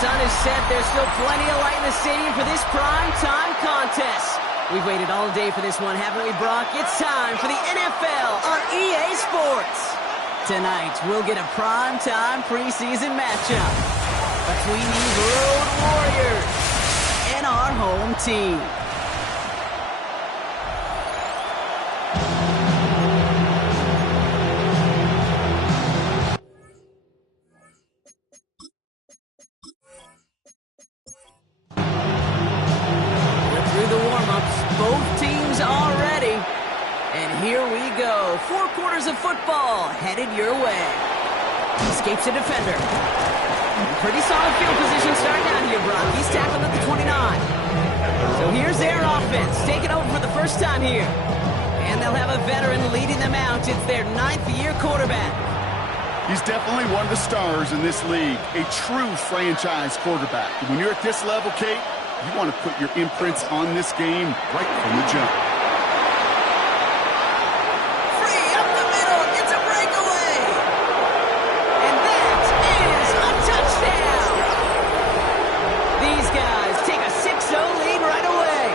sun is set, there's still plenty of light in the stadium for this prime time contest. We've waited all day for this one, haven't we, Brock? It's time for the NFL on EA Sports. Tonight, we'll get a prime time preseason matchup between these Road Warriors and our home team. Both teams are ready. And here we go. 4 quarters of football headed your way. Escapes a defender. Pretty solid field position starting out here, Brock. He's tackled at the 29. So here's their offense, taking over for the first time here. And they'll have a veteran leading them out. It's their 9th-year quarterback. He's definitely one of the stars in this league, a true franchise quarterback. When you're at this level, Kate, you want to put your imprints on this game right from the jump. Free up the middle. It's a breakaway. And that is a touchdown. These guys take a 6-0 lead right away.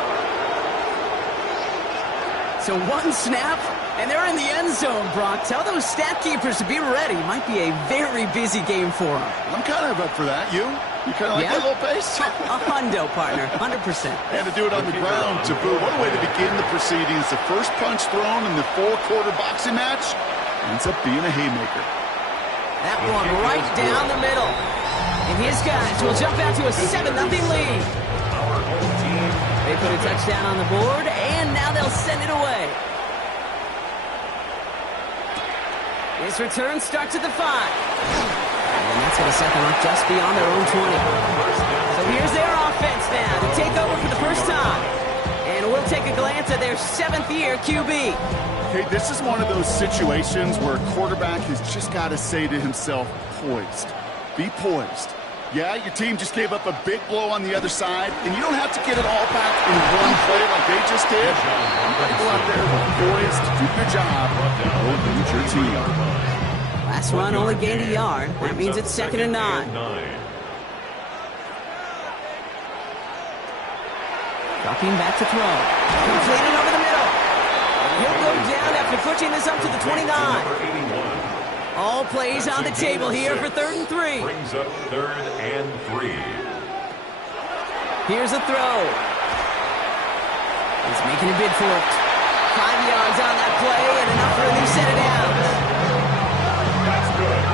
So one snap, and they're in the end zone, Brock. Tell those stat keepers to be ready. Might be a very busy game for them. I'm kind of up for that. You kind of like that little pace? A hundo, partner, 100%. And to do it on the ground, to boot. What a way to begin the proceedings. The first punch thrown in the 4-quarter boxing match ends up being a haymaker. That one right down the middle. And his guys will jump out to a 7-0 lead. They put a touchdown on the board, and now they'll send it away. This return starts at the 5. And that's going to set them up just beyond their own 20. So here's their offense now to take over for the first time. And we'll take a glance at their 7th-year QB. Okay, this is one of those situations where a quarterback has just got to say to himself, poised. Be poised. Yeah, your team just gave up a big blow on the other side, and you don't have to get it all back in one play like they just did. You got to go out there poised, do your job, and lead your team. Last run only gained a yard. That means it's 2nd and 9. Dropping back to throw. Completed over the middle. He'll go down after pushing this up to the 29. All plays on the table here for 3rd and 3. Brings up 3rd and 3. Here's a throw. He's making a bid for it. 5 yards on that play and enough for a new set of downs. That's good.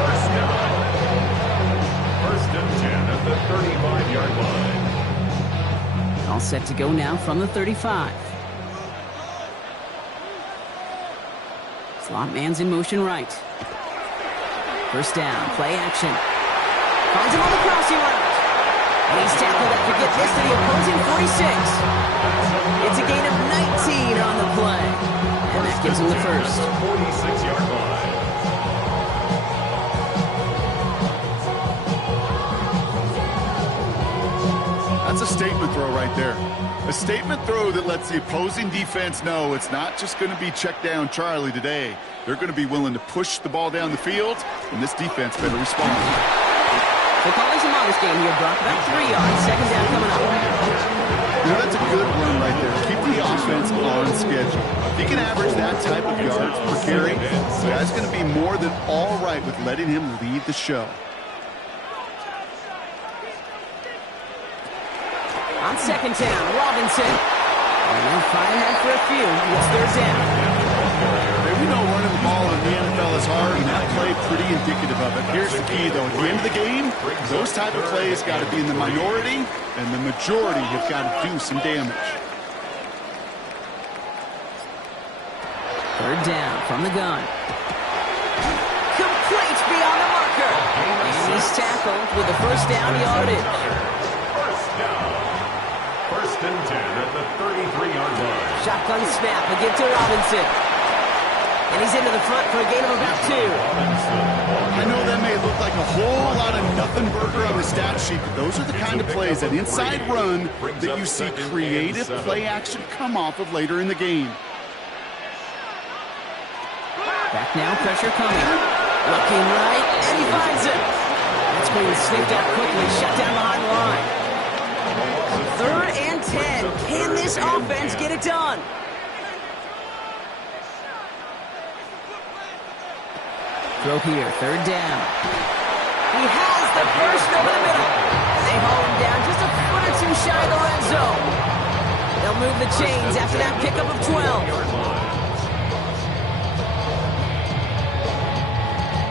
First down. 1st and 10 at the 35-yard line. All set to go now from the 35. Slot man's in motion right. First down, play action. Finds him on the crossing route. And he's tackled after get this to the opposing 46. It's a gain of 19 on the play. And that gives him the first. 46-yard line. That's a statement throw right there. A statement throw that lets the opposing defense know it's not just going to be check down Charlie today. They're going to be willing to push the ball down the field, and this defense better respond. They're calling some on this game here, Brock. About 3 yards. 2nd down coming up. You know, that's a good run right there. Keep the offense on schedule. If he can average that type of yards per carry, the guy's going to be more than all right with letting him lead the show. On 2nd down, Robinson. And they'll find that for a few. It's 3rd down. We know running the ball in the NFL is hard, and that play pretty indicative of it. Here's the key, though. At the end of the game, those type of plays got to be in the minority, and the majority have got to do some damage. 3rd down from the gun. Complete beyond the marker. And he's tackled with the first down yardage. First down. 1st and 10 at the 33-yard line. Shotgun snap. They give to Robinson. And he's into the front for a gain of about 2. I know that may look like a whole lot of nothing burger on the stat sheet, but those are the kind of plays, that inside run, that you see creative play action come off of later in the game. Back now, pressure coming. Looking right, and he finds it. That's Being sniffed out quickly, shut down behind the line. 3rd and 10. Can this offense get it done? Throw here, 3rd down. He has the first over the middle. They haul him down just a foot or 2 shy of the red zone. They'll move the chains after that pickup of 12.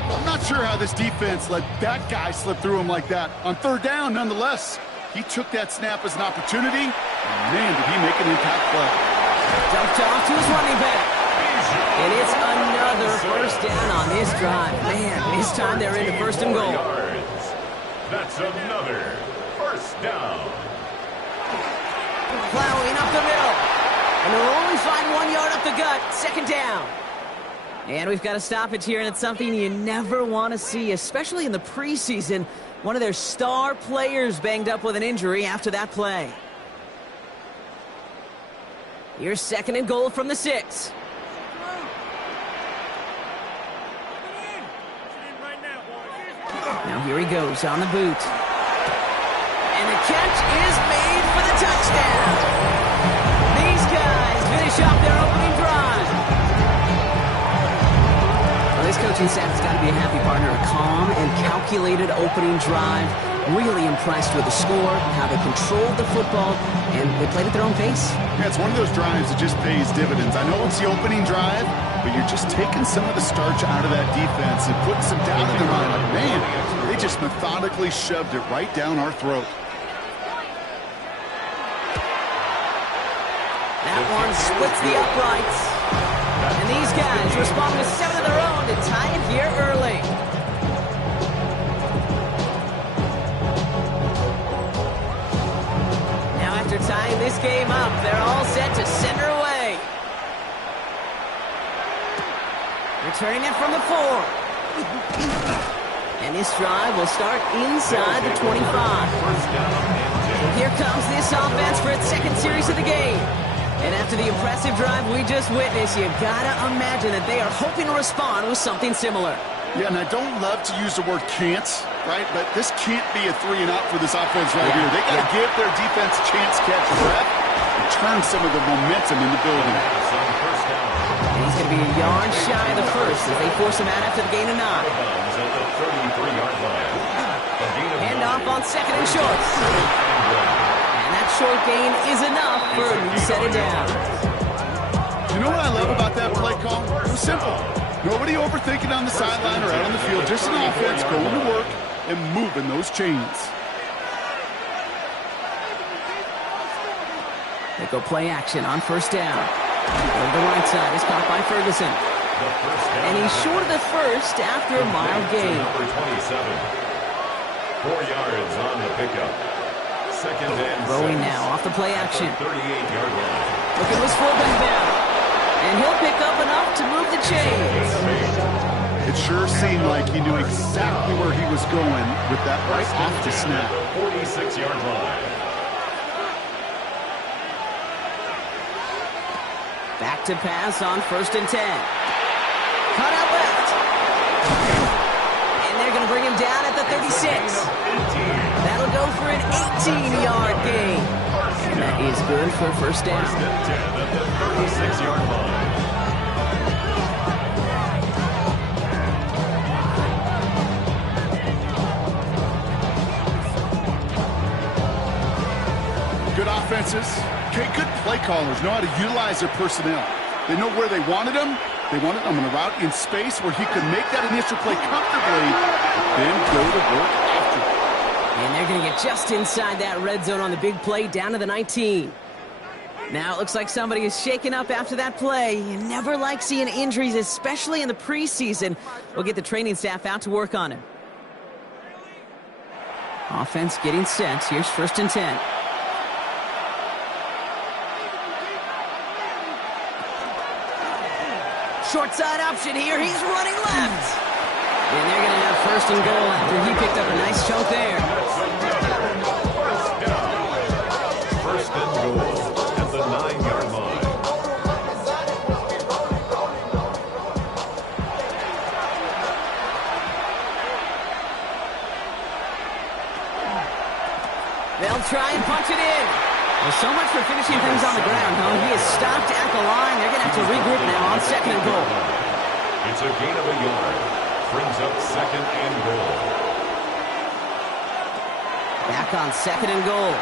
I'm not sure how this defense let that guy slip through him like that. On 3rd down, nonetheless, he took that snap as an opportunity. And man, did he make an impact play. Dumped off to his running back. And it's another first down on this drive. Man, this time they're into 1st and goal. That's another first down. Plowing up the middle. And they'll only find 1 yard up the gut. 2nd down. And we've got to stop it here, and it's something you never want to see, especially in the preseason. One of their star players banged up with an injury after that play. Here's 2nd and goal from the 6. Now here he goes on the boot. And the catch is made for the touchdown. These guys finish off their opening drive. Well, this coaching staff has got to be a happy partner. A calm and calculated opening drive. Really impressed with the score, how they controlled the football, and they played at their own pace. Yeah, it's one of those drives that just pays dividends. I know it's the opening drive, but you're just taking some of the starch out of that defense and putting some doubt in their mind. Like, man, they just methodically shoved it right down our throat. That one splits the uprights. And these guys respond with 7 of their own to tie it here early. Now after tying this game up, they're all set to send her away. Returning it from the 4. And this drive will start inside the 25. And here comes this offense for its 2nd series of the game. And after the impressive drive we just witnessed, you gotta imagine that they are hoping to respond with something similar. Yeah, and I don't love to use the word can't, right? But this can't be a 3 and out for this offense right here. They gotta give their defense a chance to catch breath and turn some of the momentum in the building. And he's gonna be a yard shy of the first as they force him out after the gain of 9. Hand off on 2nd and short. That short gain is enough for a new set of downs. You know what I love about that play call? It was simple. Nobody overthinking on the sideline or out on the field. Just an offense going to work and moving those chains. They go play action on 1st down. Over the right side is caught by Ferguson. And he's short of the first after a mild gain. Number 27. 4 yards on the pickup. 2nd and Rowing now off the play action. 38-yard line. Looking was fullback down. And he'll pick up enough to move the chains. It sure seemed like he knew exactly where he was going with that right off the snap. 46-yard line. Back to pass on 1st and 10. Cut out left. And they're going to bring him down at the 36. That'll go for an 18-yard gain. And that is good for 1st down. 1st and 10 at the 36-yard line. Good offenses. Okay, good play callers know how to utilize their personnel. They know where they wanted them. They wanted them in a route in space where he could make that initial play comfortably, then go to work after it. And they're going to get just inside that red zone on the big play down to the 19. Now it looks like somebody is shaken up after that play. You never like seeing injuries, especially in the preseason. We'll get the training staff out to work on him. Offense getting set. Here's 1st and 10. Short side option here. He's running left. And they're going to have 1st and goal after he picked up a nice chunk there. 1st and goal at the 9-yard line. try and punch it in. Well, so much for finishing things on the ground, huh? He is stopped at the line. They're going to have to regroup now on second and goal. It's a gain of a yard. Brings up second and goal. Back on second and goal.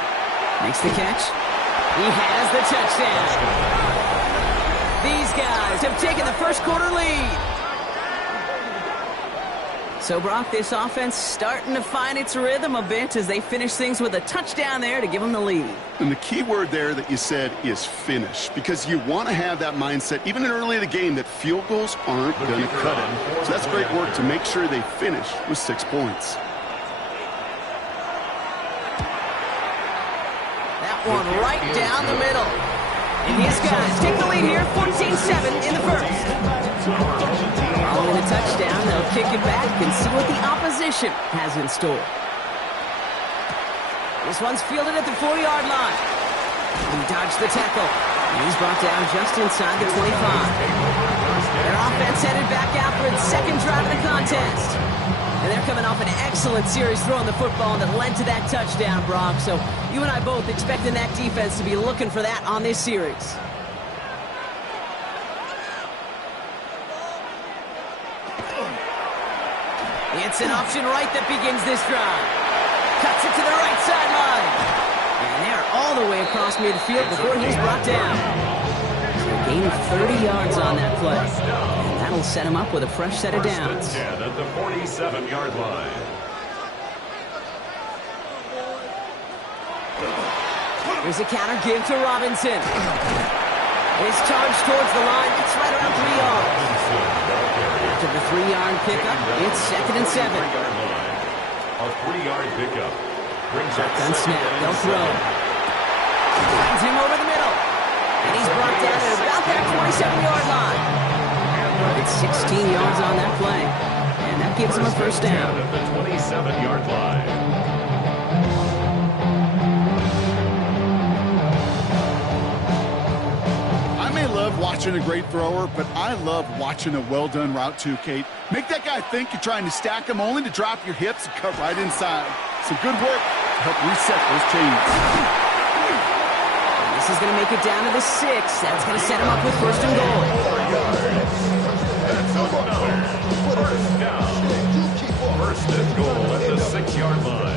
Makes the catch. He has the touchdown. These guys have taken the first quarter lead. So, Brock, this offense starting to find its rhythm a bit as they finish things with a touchdown there to give them the lead. And the key word there that you said is finish, because you want to have that mindset, even early in the game, that field goals aren't going to cut it. So that's great work to make sure they finish with 6 points. That one right down the middle. And these guys take the lead here, 14-7 in the first. Following the touchdown, they'll kick it back and see what the opposition has in store. This one's fielded at the 4-yard line. He dodged the tackle. And he's brought down just inside the 25. Their offense headed back out for its second drive of the contest. And they're coming off an excellent series throwing the football that led to that touchdown, Brock. So you and I both expecting that defense to be looking for that on this series. It's an option right that begins this drive. Cuts it to the right sideline. And they're all the way across midfield before he's brought down. So a gain of 30 yards on that play. And that'll set him up with a fresh set of downs. At the 47-yard line. Here's a counter give to Robinson. His charge towards the line. It's right around 3 yards. To the 3-yard pickup, it's second and 7. A 3-yard pickup brings up gun snap, they'll throw. Finds him over the middle. And he's brought down at about that 27-yard line. It's 16 yards on that play. And that gives him a first down. At the 27-yard line. I love watching a great thrower, but I love watching a well-done route too, Kate. Make that guy think you're trying to stack him only to drop your hips and cut right inside. Some good work to help reset those chains. This is going to make it down to the 6. That's going to set him up with first and goal. That's another first down. First and goal at the 6-yard line.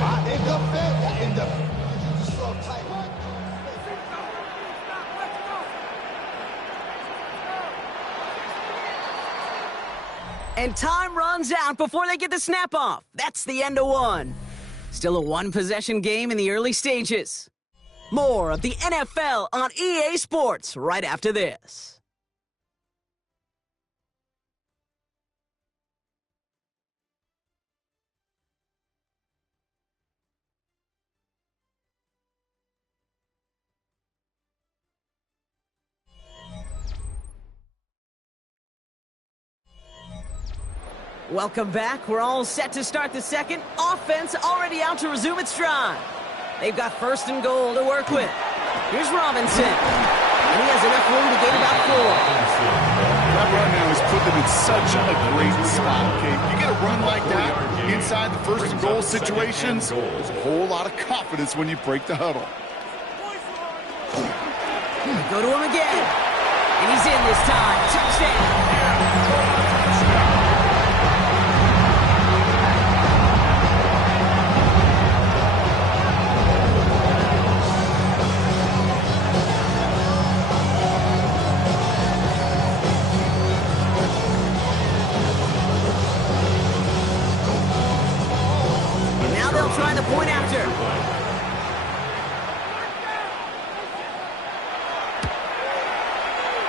And time runs out before they get the snap off. That's the end of one. Still a one-possession game in the early stages. More of the NFL on EA Sports right after this. Welcome back. We're all set to start the second. Offense already out to resume its drive. They've got first and goal to work with. Here's Robinson. And he has enough room to gain about 4. That run now has put them in such a great spot, okay? You get a run like that inside the first and goal situations, there's a whole lot of confidence when you break the huddle. Go to him again. And he's in this time. Touchdown. Trying to point after.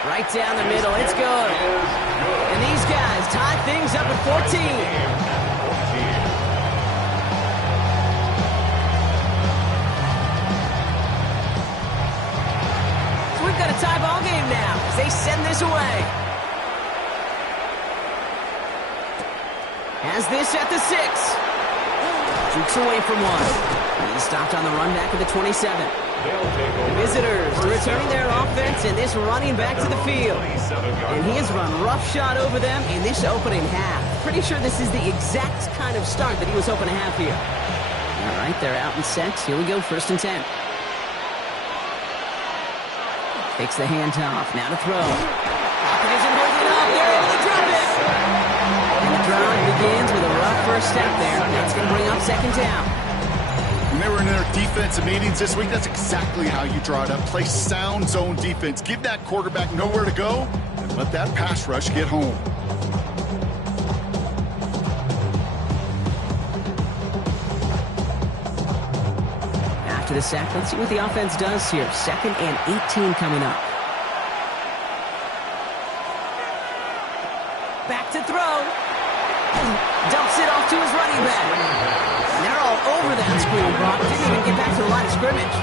Right down the middle. It's good. And these guys tie things up at 14. So we've got a tie ball game now as they send this away. Has this at the 6. Jukes away from one. He's stopped on the run back of the 27. Visitors returning their offense and this running back to the field. And he has run roughshod over them in this opening half. Pretty sure this is the exact kind of start that he was hoping to have here. All right, they're out and set. Here we go, 1st and 10. Takes the handoff. Now to throw. Pocket isn't holding up. They're able to drop it. And the drive begins with a rough first step there. That's going to bring up 2nd down. When they were in their defensive meetings this week, that's exactly how you draw it up. Play sound zone defense. Give that quarterback nowhere to go and let that pass rush get home. After the sack, let's see what the offense does here. 2nd and 18 coming up. Back to throw. Dumps it off to his running back. They're all over that screen, Brock. Didn't even get back to the line of scrimmage.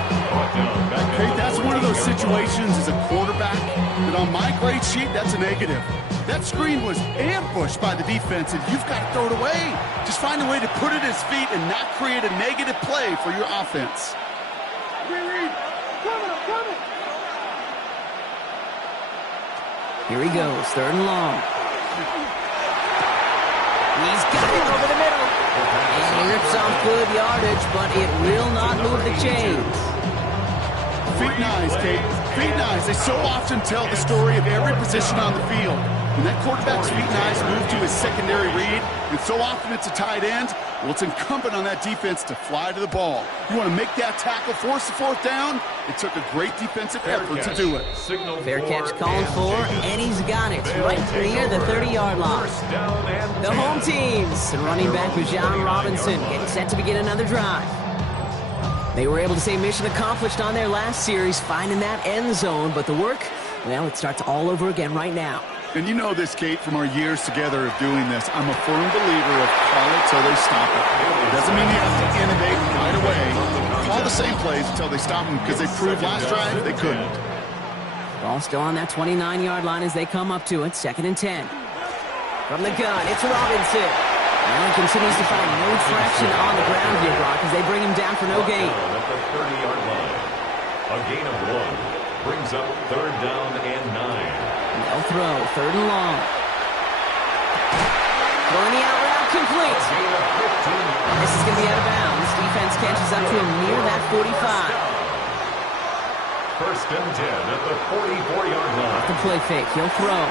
Hey, that's one of those situations as a quarterback that on my grade sheet, that's a negative. That screen was ambushed by the defense, and you've got to throw it away. Just find a way to put it at his feet and not create a negative play for your offense. Here he goes, 3rd and long. He's got it over the middle. And he rips off good yardage, but it will not move the chains. Feet and eyes, Kate. Feet and eyes. They so often tell the story of every position on the field. When that quarterback's feet and eyes move to his secondary read, and so often it's a tight end, well, it's incumbent on that defense to fly to the ball. You want to make that tackle, force the 4th down. It took a great defensive effort to do it. Fair catch called for, and he's got it right near the 30-yard line. The home teams, running back Bijan Robinson, getting set to begin another drive. They were able to say mission accomplished on their last series, finding that end zone, but the work, well, it starts all over again right now. And you know this, Kate, from our years together of doing this. I'm a firm believer of call it till they stop it. It doesn't mean you have to innovate right away. Call the same plays until they stop them, because they proved last drive they couldn't. Ball still on that 29-yard line as they come up to it. 2nd and 10. From the gun, it's Robinson. And he continues to find no traction on the ground here, Brock, as they bring him down for no gain. At the 30-yard line. A gain of 1 brings up 3rd down and 9. They'll throw, 3rd and long. Throwing the out route complete. This is going to be out of bounds. Defense catches up to him near that 45. 1st and 10 at the 44-yard line. Off the play fake, he'll throw.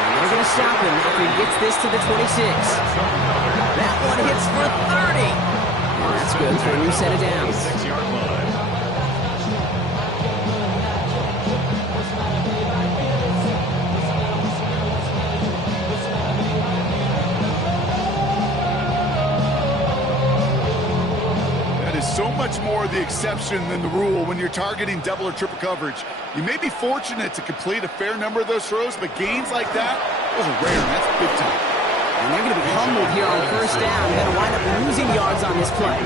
And they're going to stop him after he gets this to the 26. That one hits for 30. And that's good for a new set of downs. 6-yard line. So much more the exception than the rule when you're targeting double or triple coverage. You may be fortunate to complete a fair number of those throws, but gains like that, those are rare, and that's big time. And they're going to be humbled here on 1st down. They're going to wind up losing yards on this play.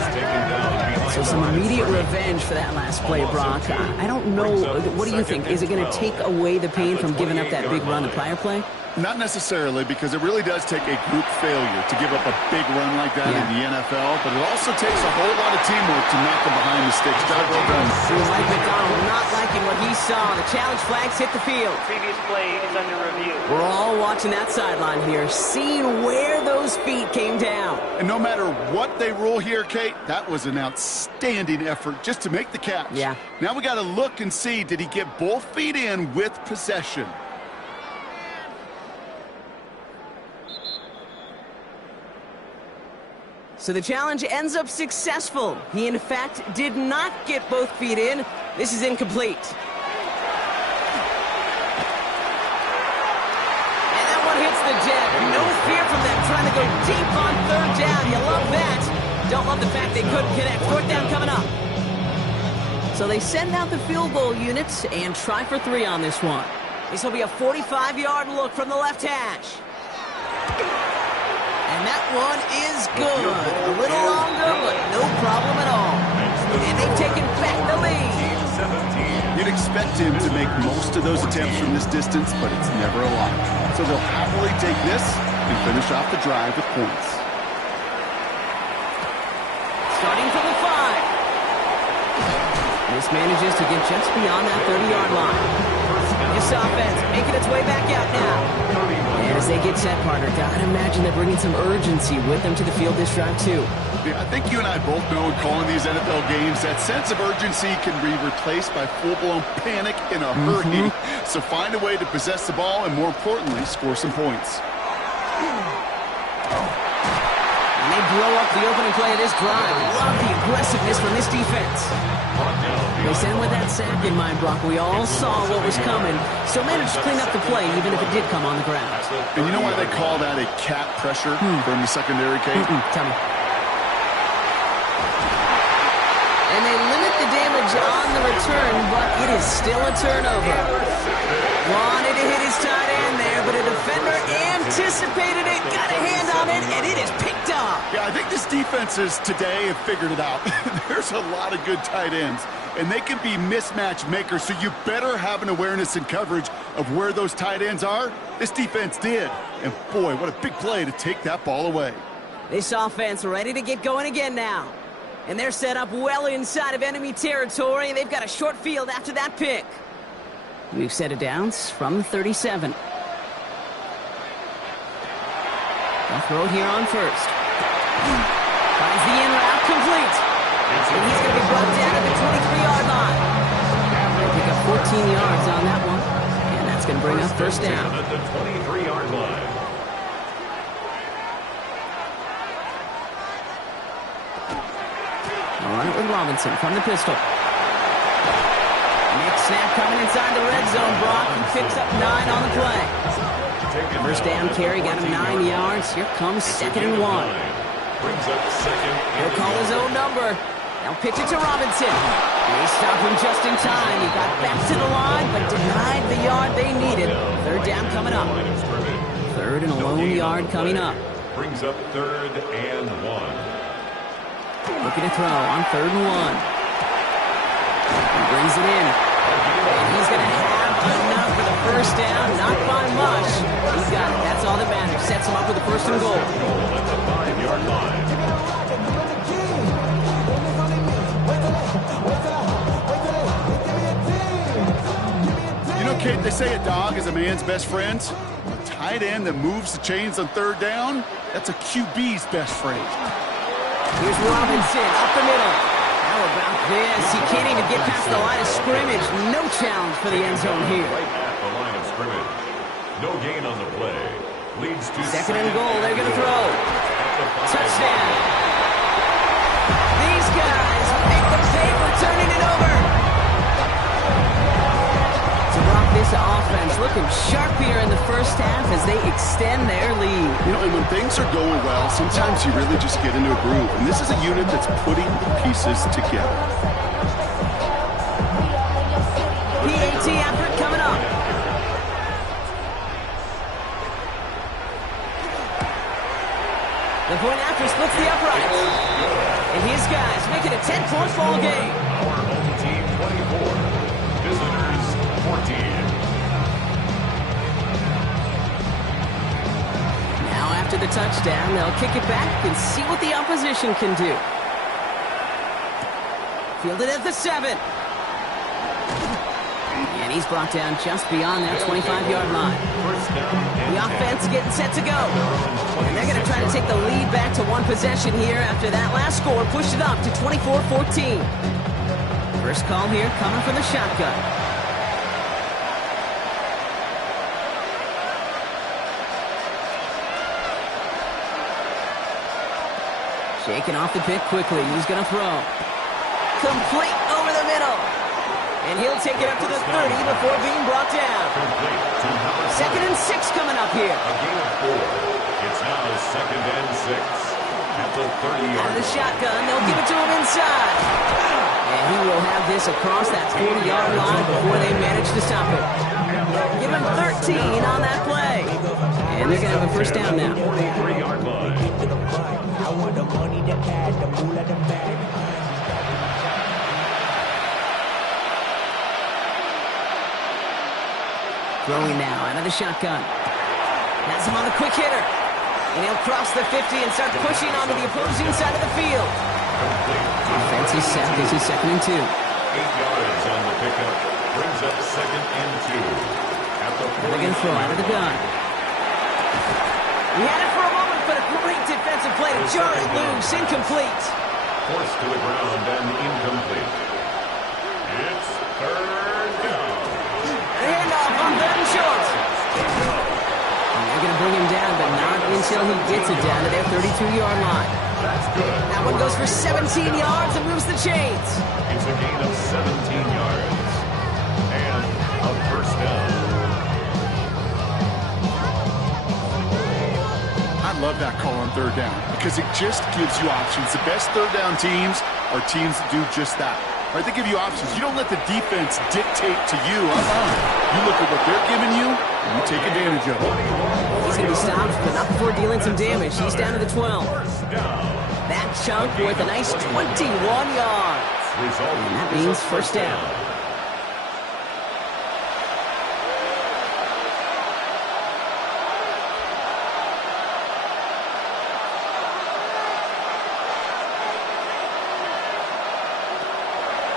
So some immediate revenge for that last play, Brock. I don't know. What do you think? Is it going to take away the pain from giving up that big run the prior play? Not necessarily, because it really does take a group failure to give up a big run like that in the NFL, but it also takes a whole lot of teamwork to knock them behind the sticks. Job well done. Mike McDonald not liking what he saw. The challenge flags hit the field. Previous play is under review. We're all watching that sideline here, seeing where those feet came down. And no matter what they rule here, Kate, that was an outstanding effort just to make the catch. Yeah. Now we got to look and see, did he get both feet in with possession? So the challenge ends up successful. He, in fact, did not get both feet in. This is incomplete. And that one hits the jet. No fear from them trying to go deep on 3rd down. You love that. Don't love the fact they couldn't connect. 4th down coming up. So they send out the field goal units and try for 3 on this one. This will be a 45-yard look from the left hash. And that one is good. A little longer, but no problem at all. And they've taken back the lead. You'd expect him to make most of those attempts from this distance, but it's never a lot. So they'll happily take this and finish off the drive with points. Starting from the 5. This manages to get just beyond that 30-yard line. This offense making its way back out now. And as they get set, partner, gotta imagine they're bringing some urgency with them to the field this drive, too. Yeah, I think you and I both know in calling these NFL games that sense of urgency can be replaced by full-blown panic in a hurry. So find a way to possess the ball and, more importantly, score some points. And they blow up the opening play of this drive. Love the aggressiveness from this defense. They send with that sack in mind, Brock. We all saw what was coming, so managed to clean up the play even if it did come on the ground. And you know why they call that a cat pressure from the secondary, Kate? Tell me. And they limit the damage on the return, but it is still a turnover. Wanted to hit his tight end there, but a defender anticipated it, got a hand on it, and it is picked up. Yeah, I think this defenses today have figured it out. There's a lot of good tight ends, and they can be mismatch makers, so you better have an awareness and coverage of where those tight ends are. This defense did, and boy, what a big play to take that ball away. This offense ready to get going again now. And they're set up well inside of enemy territory, and they've got a short field after that pick. We've set it downs from the 37. They'll throw it here on first. Finds the in route complete. And he's going to be brought down at the 23-yard line. They'll pick up 14 yards on that one. And that's going to bring up first down. At the 23-yard line. All right, with Robinson from the pistol. Next snap coming inside the red zone. Brock, he picks up 9 on the play. First down carry, got him 9 yards. Here comes 2nd and 1. Brings up 2nd. He'll call his own number. Now pitch it to Robinson. They stop him just in time. He got back to the line, but denied the yard they needed. Third down coming up. Third and a lone yard coming up. Brings up 3rd and 1. Looking to throw on 3rd and 1. He brings it in. And he's going to have enough for the first down. Not by much. He's got it. That's all that matters. Sets him up with the 1st and goal. At the 5-yard line. You know, Kate, they say a dog is a man's best friend. A tight end that moves the chains on 3rd down, that's a QB's best friend. Here's Robinson up the middle. How about this? He can't even get past the line of scrimmage. No challenge for the end zone here. Right at the line of scrimmage. No gain on the play. Leads to 2nd and goal. They're going to throw. Touchdown. These guys make the pay for turning it over. To Brock, this offense looking sharp here in the first half as they extend their lead. You know, and when things are going well, sometimes you really just get into a groove. And this is a unit that's putting the pieces together. PAT effort coming up. The point after splits the uprights. And his guys make it a 10-point ball game. Our home team 24. Visitors 14. Now after the touchdown, they'll kick it back and see what the opposition can do. Fielded at the 7. And he's brought down just beyond that 25-yard line. The offense getting set to go. And they're going to try to take the lead back to one possession here after that last score pushed it up to 24-14. First call here coming from the shotgun. Shaking off the pick quickly. He's going to throw. Complete over the middle. And he'll take it up to the 30 before being brought down. 2nd and 6 coming up here. A gain of 4. It's now 2nd and 6. At the 30-yard Out of the line. shotgun, they'll give it to him inside. And he will have this across that 40-yard line before they manage to stop it. Give him 13 on that play. And they're going to have a first down now. 43-yard line. Throwing now out of the shotgun. Has him on the quick hitter. And he'll cross the 50 and start pushing onto the opposing side of the field. Defense is set. This is 2nd and 2. 8 yards on the pickup. Brings up 2nd and 2. At the They're going to throw out of the gun. He had it for a moment, but a great defensive play to jar it loose. Incomplete. Forced to the ground and incomplete. It's third down. The handoff on third and short. And they're going to bring him down, but not until he gets it down to their 32-yard line. That's good. That one goes for 17 yards and moves the chains. It's a gain of 17 yards. And a first down. I love that call on third down because it just gives you options. The best third down teams are teams that do just that. Right? They give you options. You don't let the defense dictate to you. You look at what they're giving you, and you take advantage of it. He's going to be stopped, but not before dealing some damage. He's down to the 12. That chunk with a nice 21 yards. And that means first down.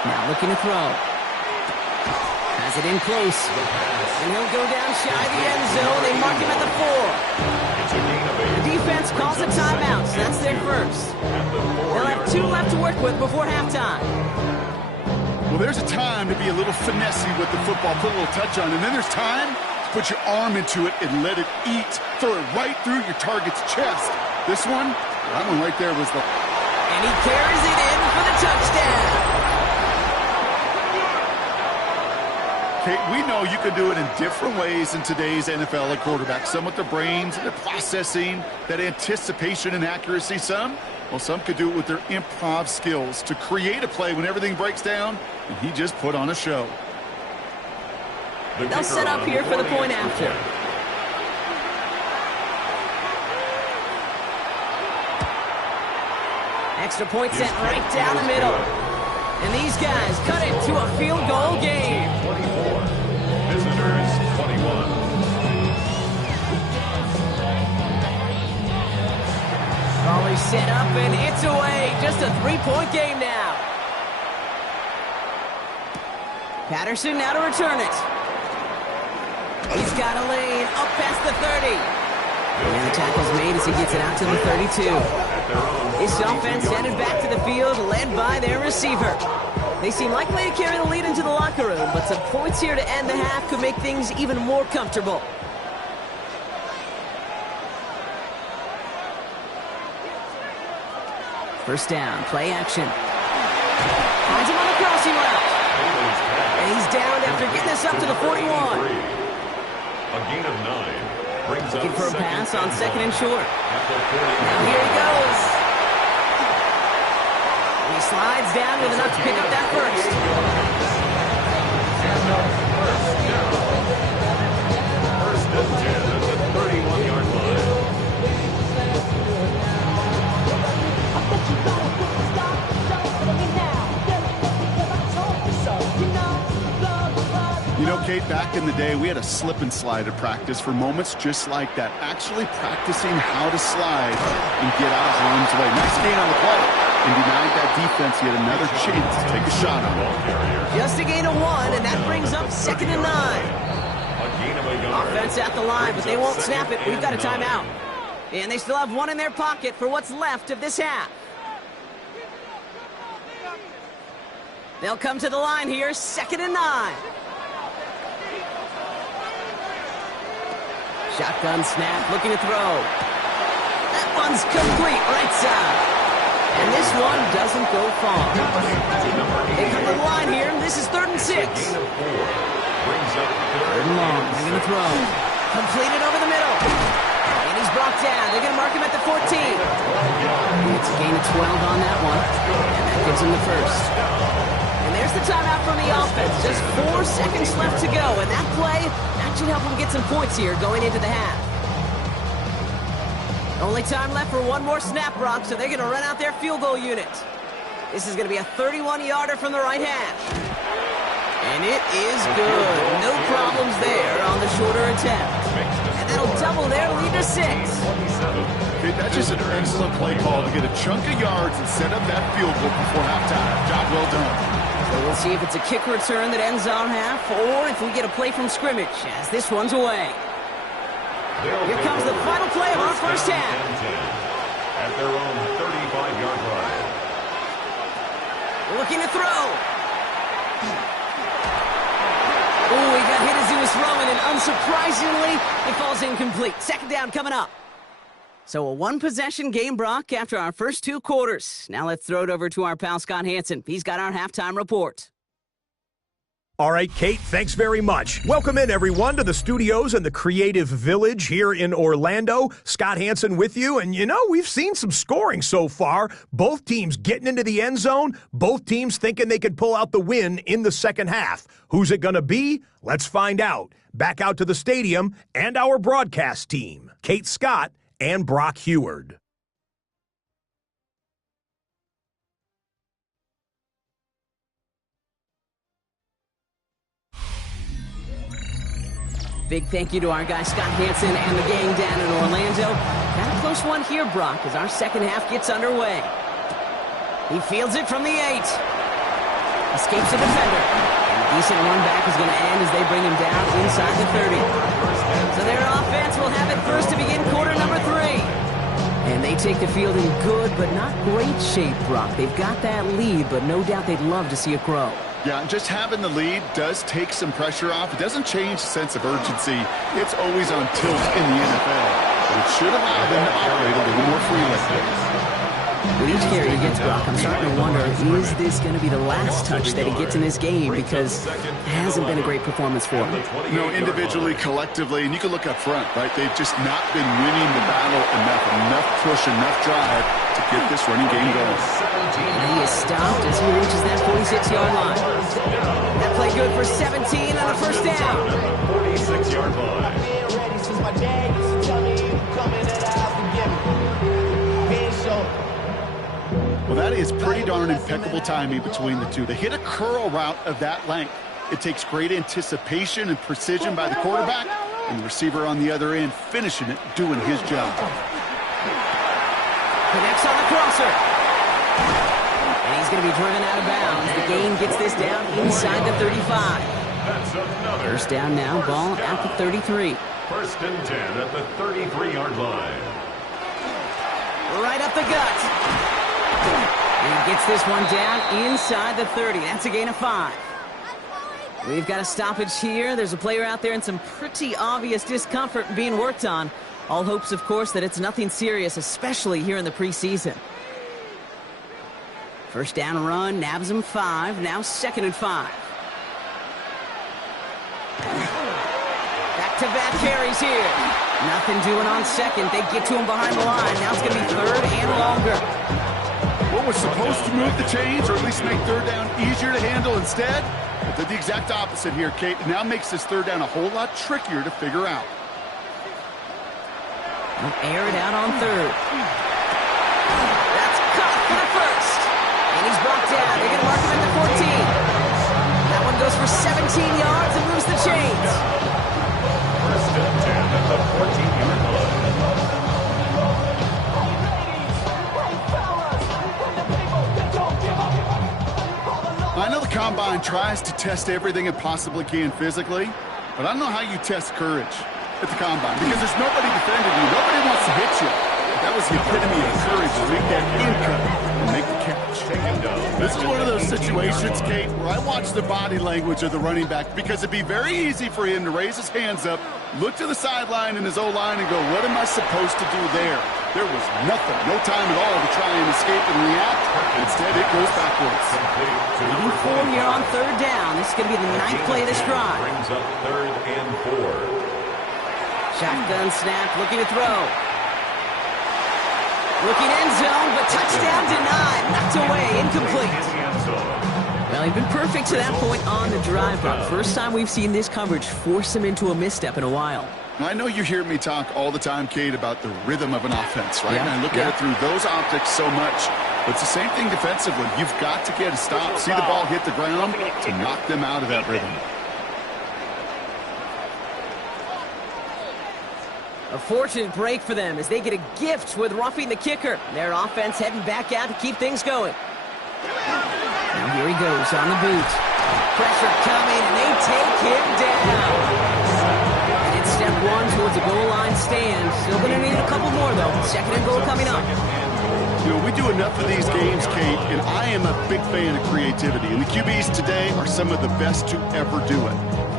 Now looking to throw. Has it in close. And he'll go down shy of the end zone. They mark him at the 4. The defense calls a timeout, so that's their first. They'll have 2 left to work with before halftime. Well, there's a time to be a little finessey with the football, put a little touch on, and then there's time to put your arm into it and let it eat. Throw it right through your target's chest. This one, that one right there was the... And he carries it in for the touchdown. Okay, we know you can do it in different ways in today's NFL at quarterback. Some with their brains, their processing, that anticipation and accuracy. Some could do it with their improv skills to create a play when everything breaks down, and he just put on a show. They'll set up here for the point after. Extra point sent right down the middle. And these guys cut it to a field goal game. 24. Visitors 21. Always set up and it's away. Just a 3-point game now. Patterson now to return it. He's got a lane up past the 30. And the tackle's made as he gets it out to the 32. This offense headed back to the field, led by their receiver. They seem likely to carry the lead into the locker room, but some points here to end the half could make things even more comfortable. First down, play action. Finds him on the crossing route. And he's down after getting this up to the 41. A gain of 9. Brings Looking up for a pass on second and short. at the 49. Now here he goes. And he slides down with enough to pick up that first. First and 10 at the 31-yard line. You know, Kate, back in the day, we had a slip and slide at practice for moments just like that. Actually practicing how to slide and get out of harm's way. Nice gain on the play. And denied that defense yet another chance to take a shot on it. Just a gain of 1, and that brings up second and 9. A gain of a yard. Offense at the line, but they won't snap it. We've got a timeout. And they still have 1 in their pocket for what's left of this half. They'll come to the line here, second and 9. Shotgun snap, looking to throw. That one's complete, right side. And this one doesn't go far. They come to the line here, and this is 3rd and 6. Gain of 4. Brings up Third and long, they're going to throw. Completed over the middle. And he's brought down. They're going to mark him at the 14. It's a gain of 12 on that one. And that gives him the first. And there's the timeout from the offense. Just 4 seconds left to go. And that play, that should help them get some points here going into the half. Only time left for 1 more snap, Brock, so they're going to run out their field goal unit. This is going to be a 31-yarder from the right hash. And it is good. No problems there on the shorter attempt. And that'll double their lead to 6. Okay, that's just an excellent play call to get a chunk of yards and set up that field goal before halftime. Job well done. So we'll see if it's a kick return that ends our half, or if we get a play from scrimmage, as this one's away. Here comes the final play of our first half. At their own 35-yard line. Looking to throw. Oh, he got hit as he was throwing, and unsurprisingly, it falls incomplete. Second down coming up. So a one-possession game, Brock, after our first 2 quarters. Now let's throw it over to our pal Scott Hansen. He's got our halftime report. All right, Kate, thanks very much. Welcome in, everyone, to the studios in the Creative Village here in Orlando. Scott Hansen with you, and we've seen some scoring so far. Both teams getting into the end zone, both teams thinking they could pull out the win in the second half. Who's it going to be? Let's find out. Back out to the stadium and our broadcast team, Kate Scott and Brock Heward. Big thank you to our guy Scott Hansen and the gang down in Orlando. Got a close one here, Brock, as our second half gets underway. He fields it from the 8. Escapes a defender. And a decent run back is going to end as they bring him down inside the 30. So their offense will have it first to begin quarter number 3. And they take the field in good but not great shape, Brock. They've got that lead, but no doubt they'd love to see it grow. Yeah, and just having the lead does take some pressure off. It doesn't change the sense of urgency. It's always on tilt in the NFL. But it should allow them to operate a little more freely. With each carry he gets, Brock, I'm starting to wonder, is this going to be the last touch that he gets in this game? Because it hasn't been a great performance for him. No, individually, collectively, and you can look up front, right? They've just not been winning the battle enough push, enough drive to get this running game going. And he is stopped as he reaches that 46-yard line. That play good for 17 on a first down. 46-yard line. Well, that is pretty darn impeccable timing between the two. They hit a curl route of that length. It takes great anticipation and precision by the quarterback, and the receiver on the other end finishing it, doing his job. Connects on the crosser. And he's going to be driven out of bounds. The gain gets this down inside the 35. First down now, ball at the 33. First and 10 at the 33-yard line. Right up the gut. And he gets this one down inside the 30. That's a gain of 5. We've got a stoppage here. There's a player out there in some pretty obvious discomfort being worked on. All hopes, of course, that it's nothing serious, especially here in the preseason. First down run, nabs him 5. Now second and 5. Back-to-back carries here. Nothing doing on second. They get to him behind the line. Now it's going to be third and longer. What was supposed to move the chains, or at least make third down easier to handle instead? It did the exact opposite here, Kate. It now makes this third down a whole lot trickier to figure out. He'll air it out on third. That's caught for the first. And he's brought down. They're going to mark him at the 14. That one goes for 17 yards and moves the chains. First and 10 at the 14-yard line. I know the Combine tries to test everything it possibly can physically, but I don't know how you test courage at the Combine, because there's nobody defending you. Nobody wants to hit you. That was the epitome of courage, to make that in cut and make the catch. This is one of those situations, Kate, where I watch the body language of the running back, because it'd be very easy for him to raise his hands up, look to the sideline in his O-line and go, what am I supposed to do there? There was nothing, no time at all to try and escape and react. Instead, it goes backwards. Leading 4 here on third down. This is going to be the 9th play of this drive. Brings up third and 4. Shotgun snap, looking to throw. Looking end zone, but touchdown denied. Knocked away, incomplete. Well, he's been perfect to that point on the drive, but first time we've seen this coverage force him into a misstep in a while. I know you hear me talk all the time, Kate, about the rhythm of an offense, right? Yeah, And I look at it through those optics so much. But it's the same thing defensively. You've got to get a stop, see the ball hit the ground to knock them out of that rhythm. A fortunate break for them as they get a gift with roughing the kicker. Their offense heading back out to keep things going. Now here he goes on the boot. Pressure coming, and they take him down. And it's step one towards a goal line stand. stand. Still going to need a couple more, though. Second and goal coming up. You know, we do enough of these games, Kate, and I am a big fan of creativity. And the QBs today are some of the best to ever do it.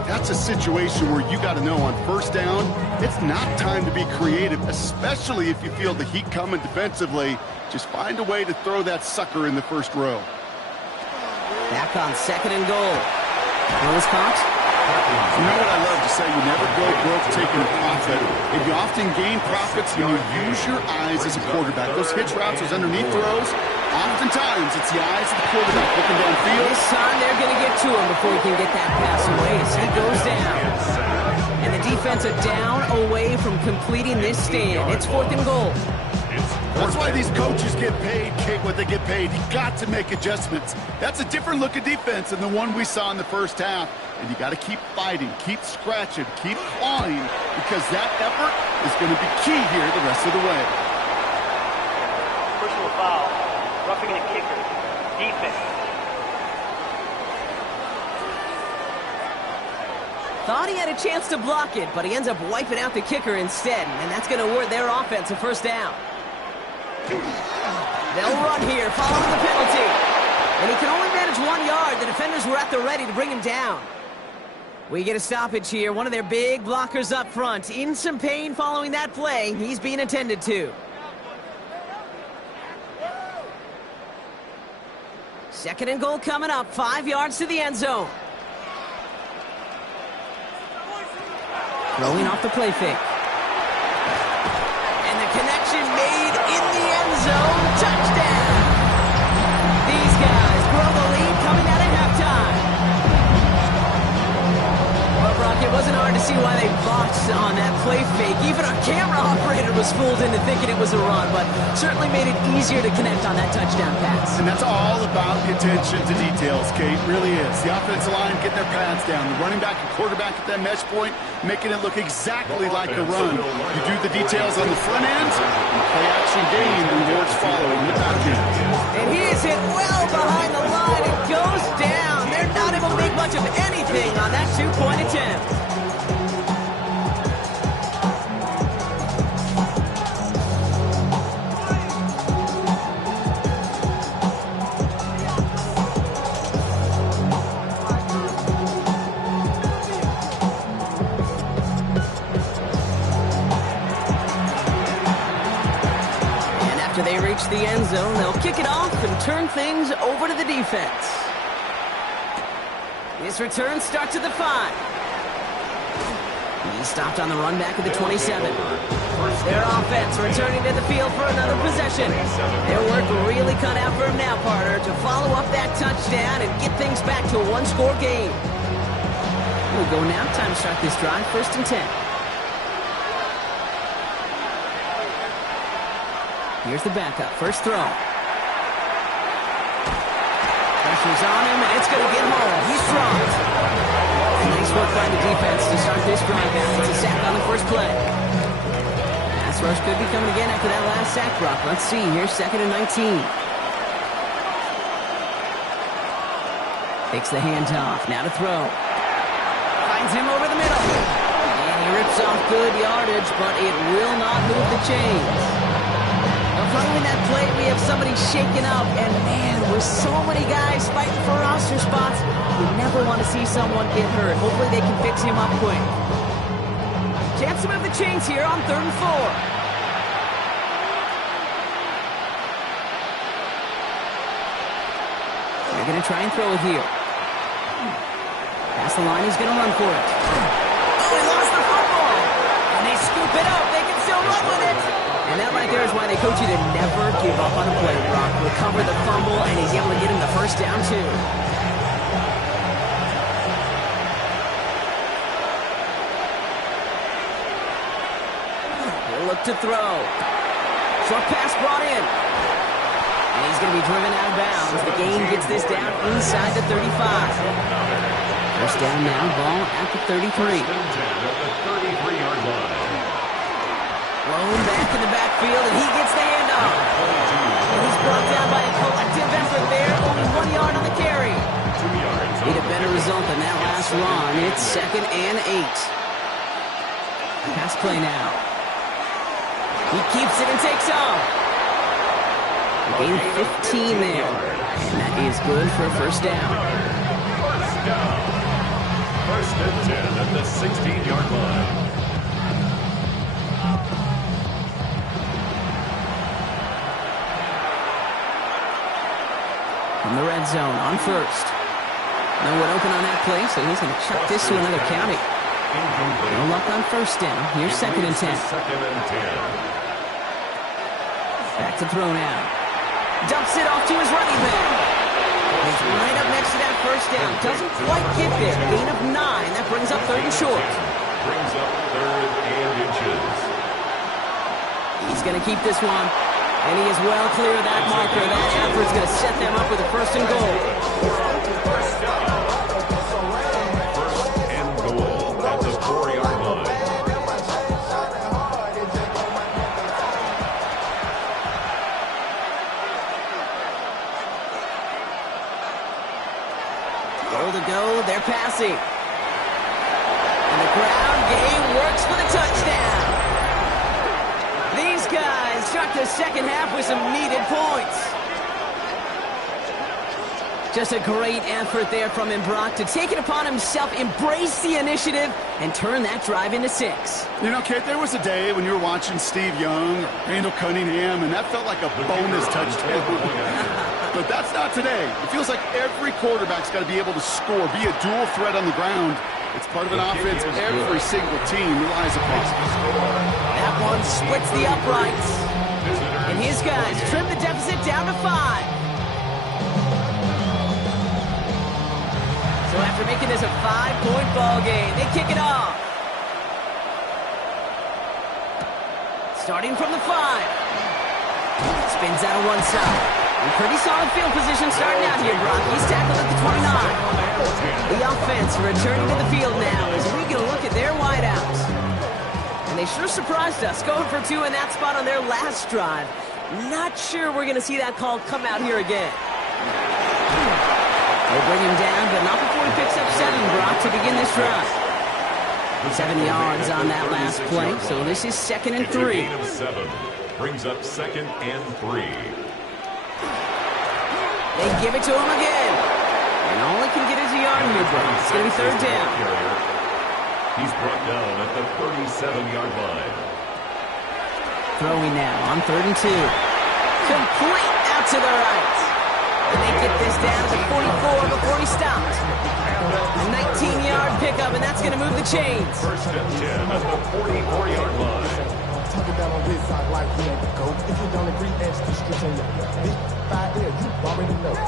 That's a situation where you got to know on first down, it's not time to be creative, especially if you feel the heat coming defensively. Just find a way to throw that sucker in the first row. Back on second and goal. Willis Cox. You know what I love to say? You never go broke taking a profit. And you often gain profits when you use your eyes as a quarterback. Those hitch routes, those underneath throws, oftentimes it's the eyes of the quarterback looking downfield. This time they're going to get to him before he can get that pass away as he goes down. And the defense are down away from completing this stand. It's fourth and goal. That's why these coaches get paid, Kate, what they get paid. You got to make adjustments. That's a different look at defense than the one we saw in the first half. And you got to keep fighting, keep scratching, keep clawing, because that effort is going to be key here the rest of the way. Personal foul. Roughing the kicker. Defense. Thought he had a chance to block it, but he ends up wiping out the kicker instead. And that's going to award their offense a first down. They'll run here, following the penalty. And he can only manage 1 yard. The defenders were at the ready to bring him down. We get a stoppage here. One of their big blockers up front. In some pain following that play. He's being attended to. Second and goal coming up. 5 yards to the end zone. Throwing off the play fake. And the connection made in the end zone. Touchdown! These guys grow the lead coming out at halftime. Well, Brock, it wasn't hard to see why they botched on that play fake. Even our camera operator was fooled into thinking it was a run, but certainly made it easier to connect on that touchdown pass. And that's all about the attention to details, Kate. Really is. The offensive line getting their pads down. The running back and quarterback at that mesh point, making it look exactly like a run. You do the details on the front end, and play action game, the rewards follow in the back end. And he is hit well behind the line. It goes down. They're not able to make much of anything on that two-point attempt. After they reach the end zone, they'll kick it off and turn things over to the defense. This return starts at the 5. He stopped on the run back at the 27. Their offense returning to the field for another possession. Their work really cut out for him now, Carter, to follow up that touchdown and get things back to a one-score game. We'll go now. Time to start this drive. First and 10. Here's the backup. First throw. Pressure's on him, and it's going to get home. He's strong. And nice work by the defense to start this drive out. It's a sack on the first play. Pass rush could be coming again after that last sack, Brock. Let's see. Here's second and 19. Takes the handoff. Now to throw. Finds him over the middle. And he rips off good yardage, but it will not move the chains. Following that play, we have somebody shaken up, and man, with so many guys fighting for roster spots, you never want to see someone get hurt. Hopefully they can fix him up quick. Chance to move the chains here on 3rd and 4. They're going to try and throw it here. Past the line, he's going to run for it. Oh, he lost the football! And they scoop it up. They can still run with it. And that right there is why they coach you to never give up on a play, Brock. Recover the fumble, and he's able to get him the first down, too. He'll look to throw. Short pass brought in. And he's going to be driven out of bounds. The game gets this down inside the 35. First down now, ball at the 33. First and 10 at the 33-yard line. Thrown back in the backfield, and he gets the handoff. And he's brought down by a collective effort there. Only 1 yard on the carry. 2 yards. Need a better result than that last run. It's second and 8. Pass play now. He keeps it and takes off. Gain 15 there. And that is good for a first down. First down. First and 10 at the 16-yard line. From the red zone on first. No one open on that play, so he's going to chuck this to another county. No luck on first down. Here's second and 10. Second and 10. Back to throw now. Dumps it off to his running back. He's right up next to that first down. Doesn't quite get there. Gain of 9. That brings up third and short. Brings up third and inches. He's going to keep this one. And he is well clear of that marker. That effort's going to set them up with a first and goal. First down. First and goal at the 4-yard line. Goal to go. They're passing. And the ground game works for the touchdown. These guys start the second half with some needed points. Just a great effort there from him, Brock, to take it upon himself, embrace the initiative, and turn that drive into 6. You know, Kate, there was a day when you were watching Steve Young or Randall Cunningham, and that felt like a bonus touchdown. But that's not today. It feels like every quarterback's got to be able to score, be a dual threat on the ground. It's part of an offense every single team relies upon. That one splits the uprights. And his guys trim the deficit down to 5. So after making this a 5-point ball game, they kick it off. Starting from the 5. Spins out of one side. And pretty solid field position starting out here, Brock. He's tackled at the 29. The offense returning to the field now as we get a look at their wideouts. And they sure surprised us, going for 2 in that spot on their last drive. Not sure we're going to see that call come out here again. They bring him down, but not before he picks up 7, Brock, to begin this drive. 7 yards on that last play, so this is second and 3. Gain of 7 brings up second and 3. They give it to him again. And all he can get is a yard here, Brock. It's going to be third down. He's brought down at the 37-yard line. Throwing now on third and 2. Complete out to the right. And they get this down to 44 before he stops. A 19-yard pickup, and that's going to move the chains. First and 10 at the 44-yard line.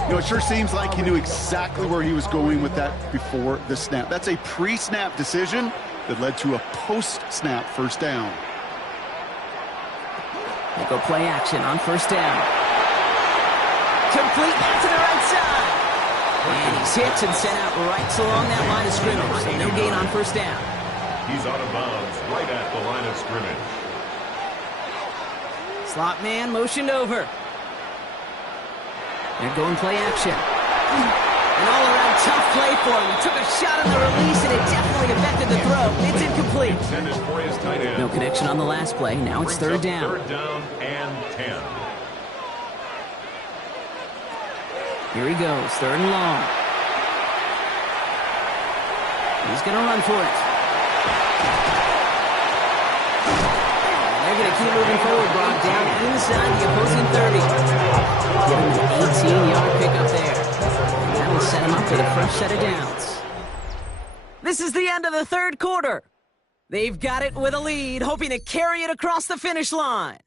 You know, it sure seems like he knew exactly where he was going with that before the snap. That's a pre-snap decision that led to a post-snap first down. They go play action on first down. Complete out to the right side. And he's hit and sent out right along that line of scrimmage. So no gain on first down. He's out of bounds right at the line of scrimmage. Slot man motioned over. They're going play action. An all-around tough play for him. He took a shot on the release, and it definitely affected the throw. It's incomplete. Intended for his tight end. No connection on the last play. Now it's third down. Third down and 10. Here he goes, third and long. He's going to run for it. They're going to keep moving forward, Brock, down inside the opposing 30. Give him an 18-yard pickup there. And that'll set him up with a fresh set of downs. This is the end of the third quarter. They've got it with a lead, hoping to carry it across the finish line.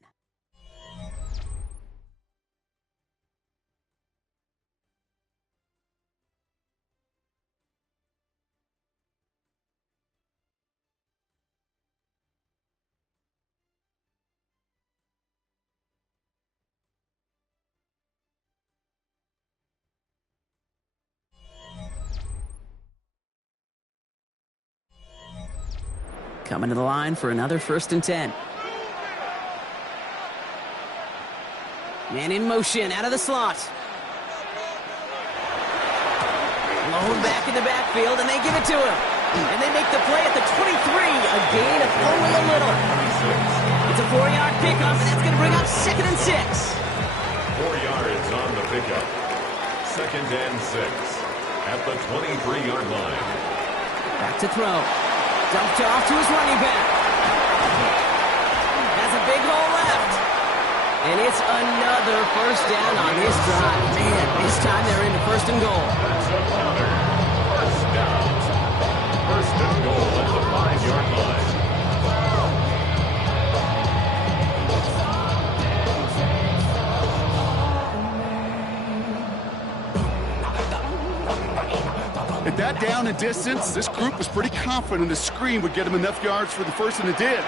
Coming to the line for another first and 10. Man in motion, out of the slot. Blown back in the backfield, and they give it to him. And they make the play at the 23, a gain of only a little. It's a 4-yard pickup, and that's going to bring up 2nd and 6. 4 yards on the pickup. 2nd and 6 at the 23-yard line. Back to throw. Dumped off to his running back. Has a big hole left. And it's another first down on this drive. Man, this time they're into 1st and goal. That's another first down. 1st and goal at the 5-yard line. At that down and distance, this group was pretty confident the screen would get them enough yards for the first, and it did.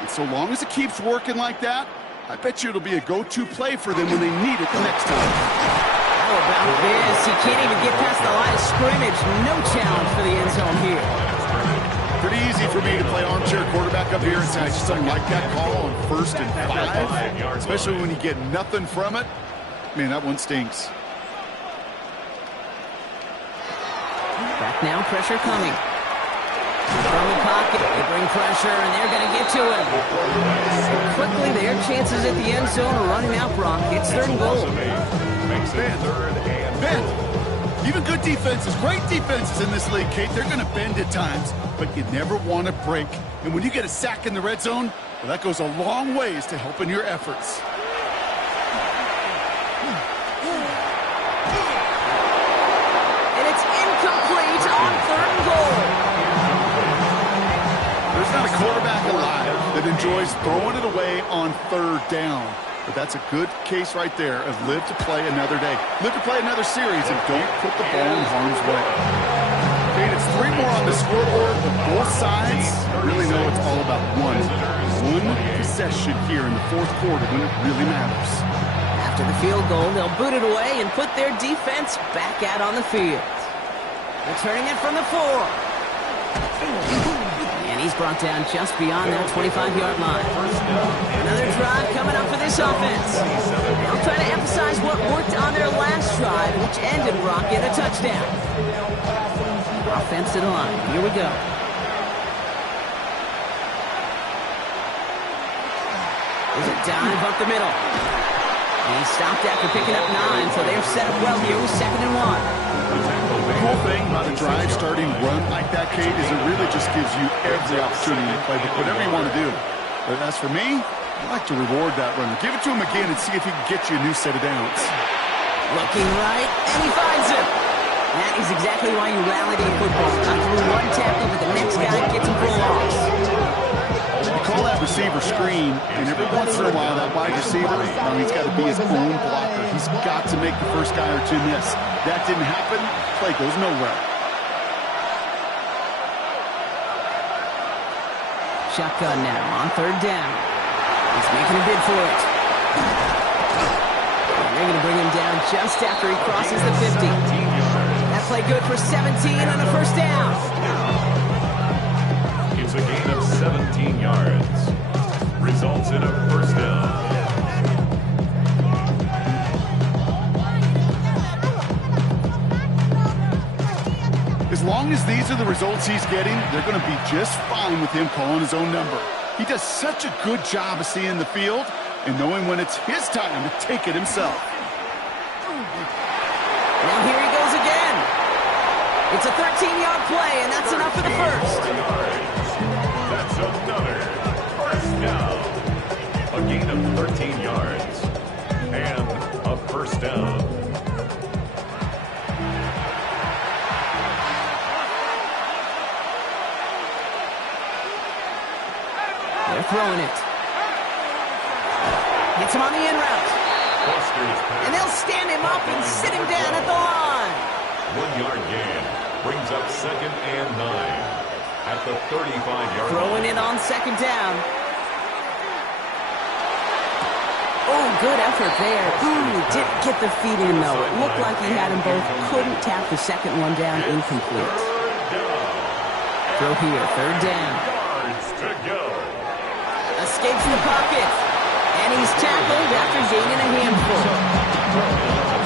And so long as it keeps working like that, I bet you it'll be a go-to play for them when they need it the next time. How about this? He can't even get past the line of scrimmage. No challenge for the end zone here. Pretty easy for me to play armchair quarterback up here and say I just don't like that call on 1st and 5, especially when you get nothing from it. Man, that one stinks. Back now, pressure coming. From the pocket, they bring pressure, and they're going to get to him. Quickly, their chances at the end zone are running out, Brock. It's 3rd and goal. Makes it 3rd and Bend. Even good defenses, great defenses in this league, Kate, they're going to bend at times, but you never want to break. And when you get a sack in the red zone, well, that goes a long ways to helping your efforts. On 3rd and goal. There's not a quarterback alive that enjoys throwing it away on 3rd down. But that's a good case right there of live to play another day. Live to play another series and don't put the ball in harm's way. Okay, it's 3 more on the scoreboard, but both sides really know it's all about one possession here in the 4th quarter when it really matters. After the field goal, they'll boot it away and put their defense back out on the field. Returning it from the 4. And he's brought down just beyond that 25-yard line. Another drive coming up for this offense. They'll try to emphasize what worked on their last drive, which ended Brock in a touchdown. Offense to the line. Here we go. There's a dive up the middle. And he stopped after picking up 9, so they're set up well here with 2nd and 1. The cool thing about a drive starting run like that, Kate, is it really just gives you every opportunity to play whatever you want to do. But as for me, I like to reward that runner. Give it to him again and see if he can get you a new set of downs. Looking right, and he finds him. That is exactly why you rallied in football. Not through one tackle, but the next guy gets him for a loss. You call that receiver screen, and every once in a while, that wide receiver, he's got to be his own blocker. He's got to make the first guy or 2 miss. That didn't happen, play goes nowhere. Shotgun now on 3rd down. He's making a bid for it. And they're going to bring him down just after he crosses the 50. That play good for 17 and a first down. It's a gain of 17 yards. Results in a first down. As long as these are the results he's getting, they're going to be just fine with him calling his own number. He does such a good job of seeing the field and knowing when it's his time to take it himself. Now here he goes again. It's a 13-yard play, and that's enough for the first. That's another first down. A gain of 13 yards and a first down. They're throwing it. Gets him on the in route. And they'll stand him up and sit him down at the line. 1 yard gain brings up 2nd and 9 at the 35-yard line. Throwing it on 2nd down. Oh, good effort there. Didn't get the feet in, though. It looked like he had them both. Couldn't tap the second one down. Incomplete. Throw here. 3rd down. Yards to go. Escapes the pocket. And he's tackled after gaining a handful.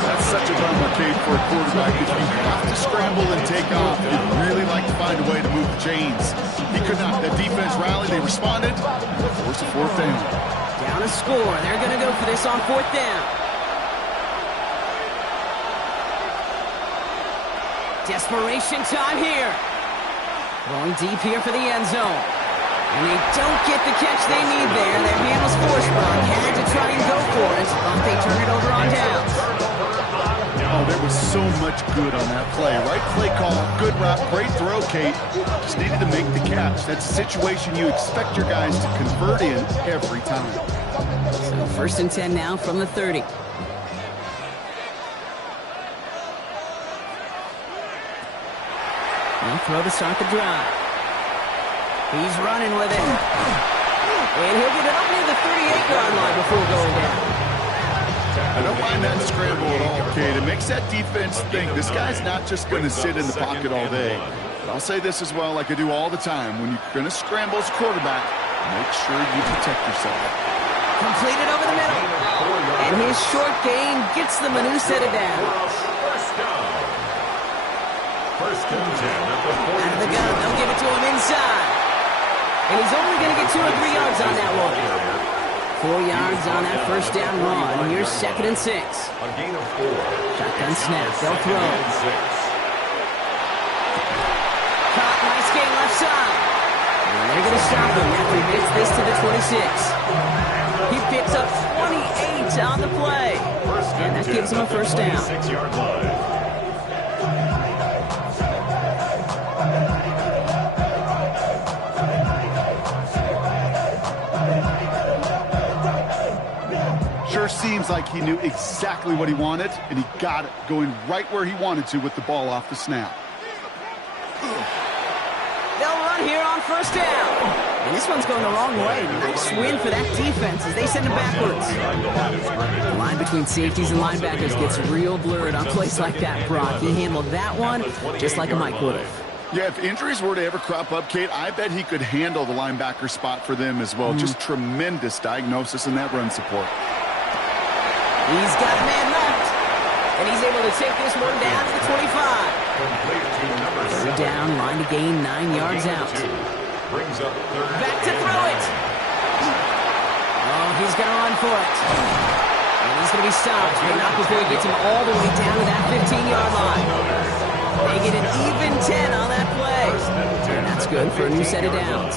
That's such a bummer, Kate, for a quarterback. If you have to scramble and take off, you'd really like to find a way to move the chains. He could not. That defense rallied. They responded. Force a fourth down. Down a score. They're going to go for this on fourth down. Desperation time here. Going deep here for the end zone. And they don't get the catch they need there. Their hand was forced, Brock. Had to try and go for it, but they turn it over on downs. Oh, there was so much good on that play. Right play call, good route, great throw, Kate. Just needed to make the catch. That's a situation you expect your guys to convert in every time. So first and 10 now from the 30. They'll throw to start the drive. He's running with it. And he'll get it up near the 38-yard line before going down. I don't mind that scramble at all, Kate. It makes that defense think this guy's not just going to sit in the pocket all day. But I'll say this as well, like I do all the time. When you're going to scramble as a quarterback, make sure you protect yourself. Completed over the middle. And his short gain gets them a new set of downs. First and 10 at the 40. Out of the gun, they'll give it to him inside. And he's only going to get 2 or 3 yards on that one. 4 yards on that first down run. Here's second and 6. A gain of 4. Shotgun snap. They'll throw. And 6. Caught. Nice gain left side. And they're going to stop him after he gets this to the 26. He picks up 28 on the play. And that gives him a first down. 6-yard line. Sure seems like he knew exactly what he wanted, and he got it, going right where he wanted to with the ball off the snap. They'll run here on first down. And this one's going the wrong way. Nice win for that defense as they send him backwards. The line between safeties and linebackers gets real blurred on plays like that, Brock. He handled that one just like a Mike would have. Yeah, if injuries were to ever crop up, Kate, I bet he could handle the linebacker spot for them as well. Just tremendous diagnosis in that run support. He's got a man left. And he's able to take this one down to the 25. Third down, line to gain 9 yards out. Brings up third. Back to throw it. Oh, he's going to run for it. And he's going to be stopped, but not before he gets him all the way down to that 15-yard line. They get an even 10 on that play. And that's good for a new set of downs.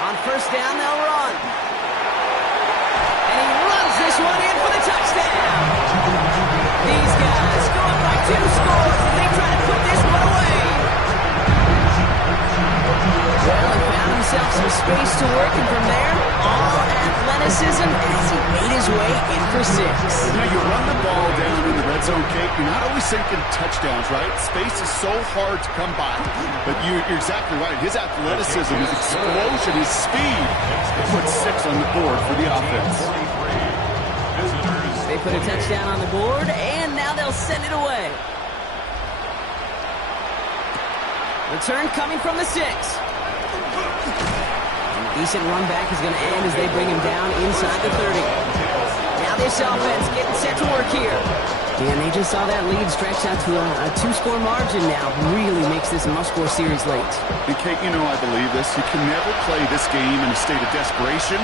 On first down, they'll run. And he runs this one in for the touchdown. These guys go up by 2 scores as they try to put this one away. Well, he found himself some space to work, and from there, all athleticism as he made his way in for 6. You know, you run the ball down in the red zone, Kate, you're not always thinking touchdowns, right? Space is so hard to come by. But you're exactly right. His athleticism, his explosion, his speed puts 6 on the board for the offense. They put a touchdown on the board, and now they'll send it away. Return coming from the 6. Decent run back is going to end as they bring him down inside the 30. Now this offense getting set to work here. And they just saw that lead stretch out to a 2-score margin now. Really makes this a must-score series late. And Kate, you know I believe this. You can never play this game in a state of desperation,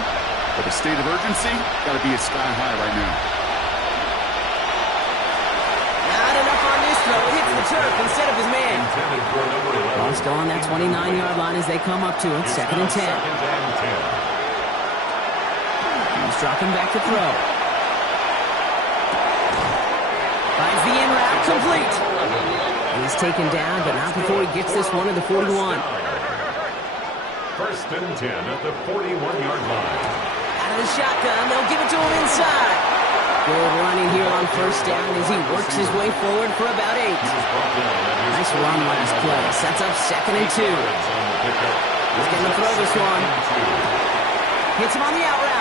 but a state of urgency got to be at sky high right now. Not enough on this throw. It hits the turf instead of his man. Ball still on that 29-yard line as they come up to it. Second and 10. He's dropping back to throw. Finds the in route complete. He's taken down, but not before he gets this one to the 41. First and 10 at the 41-yard line. Out of the shotgun, they'll give it to him inside. Good running here on first down as he works his way forward for about 8. Nice run last play. Sets up second and 2. He's going to throw this one. Hits him on the out route.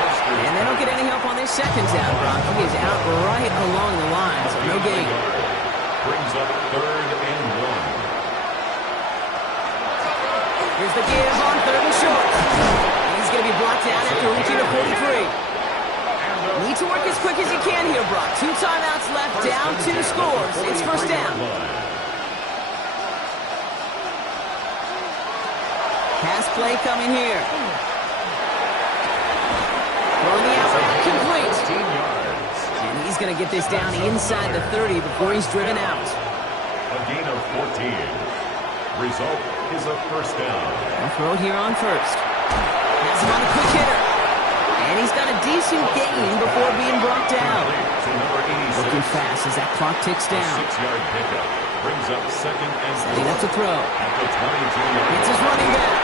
And they don't get any help on this second down, Brock. He is out right along the line, so no gain. Brings up third and 1. Here's the give on 3rd and short. And he's going to be blocked down after reaching the 43. Need to work as quick as you can here, Brock. 2 timeouts left, down 2 scores. It's first down. Pass play coming here. Throwing the out route complete. And he's going to get this down inside the 30 before he's driven out. A gain of 14. Result is a first down. I'll throw it here on first. Has him on the quick hitter. And he's got a decent gain before being brought down. Looking fast as that clock ticks down. 6-yard pickup brings up second and Setting up to throw. at the 22-yard. It's his running back.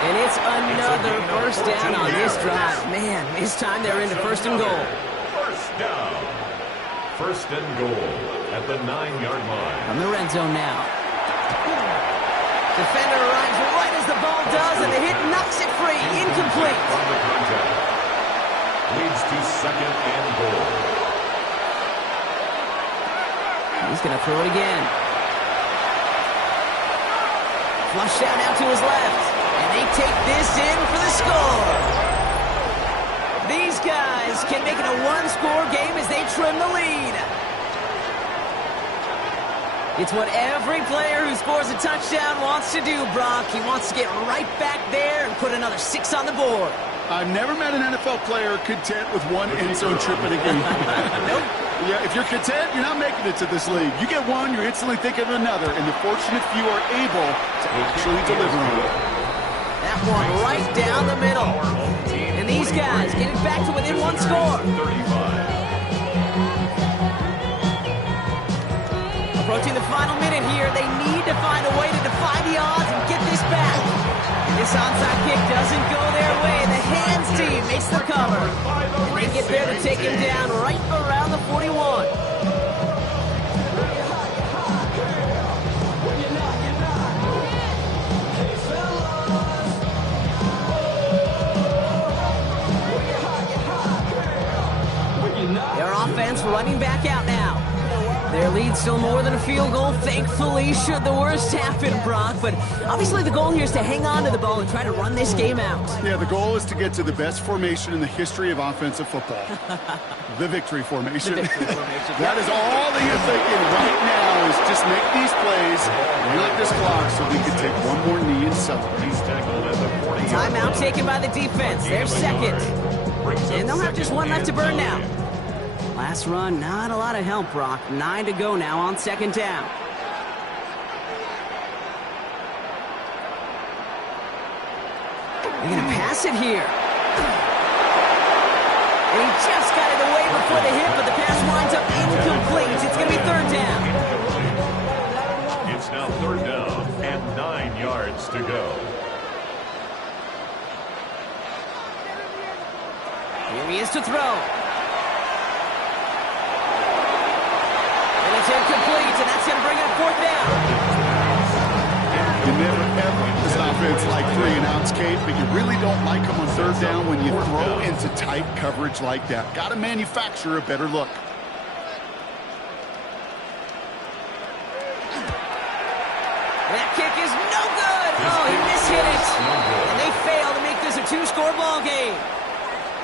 And it's another first down on this drive. Man, this time they're into first and goal. First down. First and goal at the 9-yard line. From the red zone now. Defender arrives right as the ball does, and the hit knocks it free. Incomplete. From the contact. Leads to second and goal. He's going to throw it again. Flushed out now to his left. And they take this in for the score. These guys can make it a 1-score game as they trim the lead. It's what every player who scores a touchdown wants to do, Brock. He wants to get right back there and put another 6 on the board. I've never met an NFL player content with one end zone trip in a game. Nope. Yeah, if you're content, you're not making it to this league. You get one, you're instantly thinking of another, and the fortunate few are able to actually deliver on it. That one right down the middle. And these guys get it back to within 1 score. 35. Approaching the final minute here, they need to find a way to defy the odds and get this back. And this onside kick doesn't go their way. The hands team makes the cover. And they get there to take him down right around the 41. Their offense running back out now. Their lead still more than a field goal, thankfully, should the worst happen, Brock. But obviously the goal here is to hang on to the ball and try to run this game out. Yeah, the goal is to get to the best formation in the history of offensive football. The victory formation. The victory formation. That is all that you're thinking right now is just make these plays, milk this clock so we can take one more knee and celebrate. He's tackled at the 40. Timeout taken by the defense. They're second. And they'll have just 1 left to burn now. Last run, not a lot of help, Brock. 9 to go now on second down. They're going to pass it here. And he just got it away before the hit, but the pass winds up incomplete. It's going to be 3rd down. It's now 3rd down and 9 yards to go. Here he is to throw. It's incomplete, and that's going to bring it up 4th down. You never ever this offense like 3 and outs, Kate, but you really don't like them on 3rd down when you throw into tight coverage like that. Got to manufacture a better look. That kick is no good. Oh, he mishit it. And they fail to make this a 2-score ball game.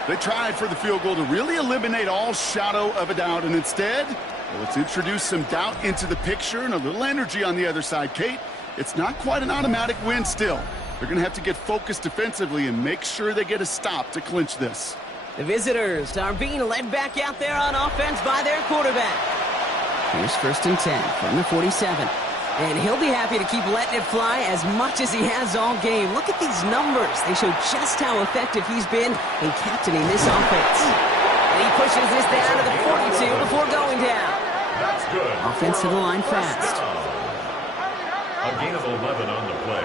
They tried for the field goal to really eliminate all shadow of a doubt, and instead, well, let's introduce some doubt into the picture and a little energy on the other side, Kate. It's not quite an automatic win still. They're going to have to get focused defensively and make sure they get a stop to clinch this. The visitors are being led back out there on offense by their quarterback. Here's 1st and 10 from the 47. And he'll be happy to keep letting it fly as much as he has all game. Look at these numbers. They show just how effective he's been in captaining this offense. And he pushes this down to the 42 before going down. That's good. Offense to the line fast. A gain of 11 on the play.